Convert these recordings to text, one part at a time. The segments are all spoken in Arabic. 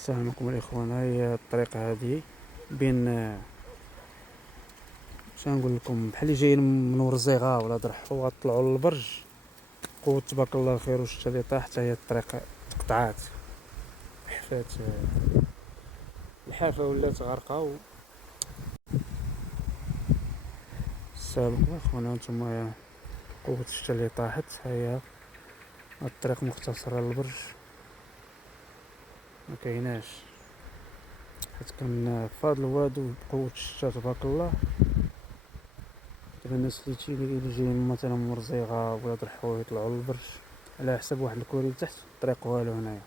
السلام عليكم الاخوان. هي الطريقه هذه بين باش نقول لكم بحال اللي جايين من ورزيغه ولا ضرحو غطلعوا للبرج. قوة تبارك الله الخير والشتا اللي طاح حتى هي الطريق تقطعات، حفات الحافه ولات غارقه السلام عليكم اخوان. هانتوما قوة الشتا اللي طاحت، هي الطريق مختصره للبرج ما كايناش، حيت كان فهاد الوادو بقوة الشتا تبارك الله. دابا الناس اللي جايين مثلا من مرزيغه ولا ضرحو يطلعوا للبرج على حساب واحد الكوري لتحت، الطريق والو هنايا،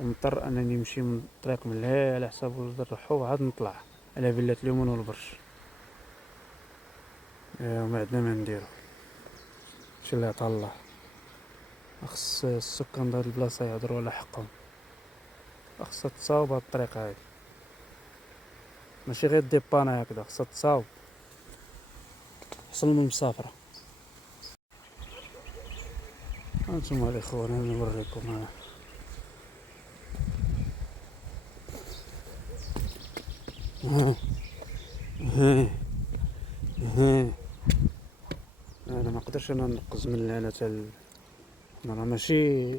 ومضطر انني نمشي من الطريق من لهيه على حساب ضرحو عاد نطلع على فيلة اليومون والبرج. وما عندنا ما نديرو، شي اللي عطا الله. خص السكان د هاد البلاصه يهضروا على حقهم، خصها تصاوب هاد الطريقه هادي، ماشي غير ديبانا هكذا، خصها تصاوب حصل من المسافره. هانتوما الاخوان انا نوريكم ها ها ها. انا ما نقدرش انا نقز من هنا انا ماشي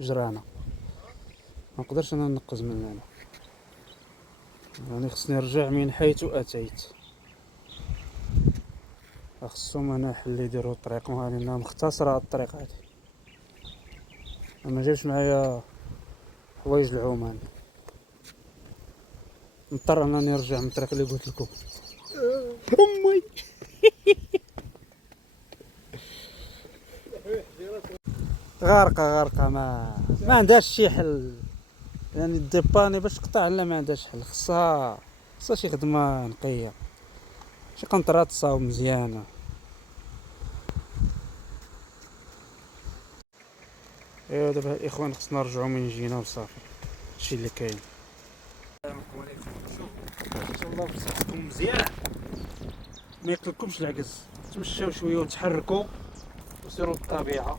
جرانه، ما نقدرش انا نقز من هنا، راني خصني نرجع من حيث اتيت. خصهم هنا حل يديروا الطريق، لانها مختصره هاد الطريق هادي، ما جاش معايا حوايج العومان، مضطر انني نرجع من الطريق اللي قلت لكم. امي غارقه ما عندهاش شي حل، يعني ديباني باش تقطع لا ما عندهاش حل، خصها شي خدمه نقيه، شي قنطره تصاوب مزيانه. ايوا دابا الاخوان خصنا نرجعوا من جينا وصافي، هادشي اللي كاين. السلام عليكم. ان شاء الله بصحتكم مزيان، ما يقتلكمش العكز، تمشاو شويه وتحركوا وسيروا الطبيعه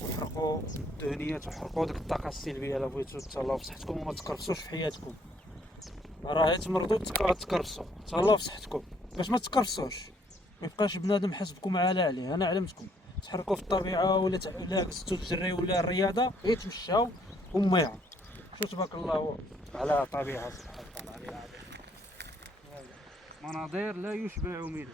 وحرقوا الدهنيات وحرقوا ديك الطاقه السلبيه الا بغيتو تهلاو بصحتكم وما تكرفسوش في حياتكم. راه تمرضوا تكرفسوا، تهلاو بصحتكم باش ما تكرفسوش، ما يبقاش بنادم حاسبكم على عليه. انا علمتكم تحركوا في الطبيعه، ولا عكستوا الجري ولا الرياضه، غير تمشاو وميعوا. شو تبارك الله على طبيعه سبحان الله العظيم، مناظر لا يشبع منها.